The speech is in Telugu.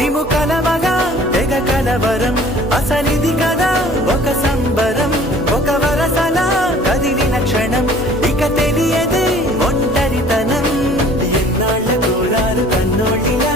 మేము కలవగా తెగ కలవరం అసలిది కదా ఒక సంబరం ఒక వరసలా కదిలిన క్షణం ఇక తెలియదే ఒంటరితనం ఎన్నాళ్ళ కోరాలు కన్నోళ్ళిలా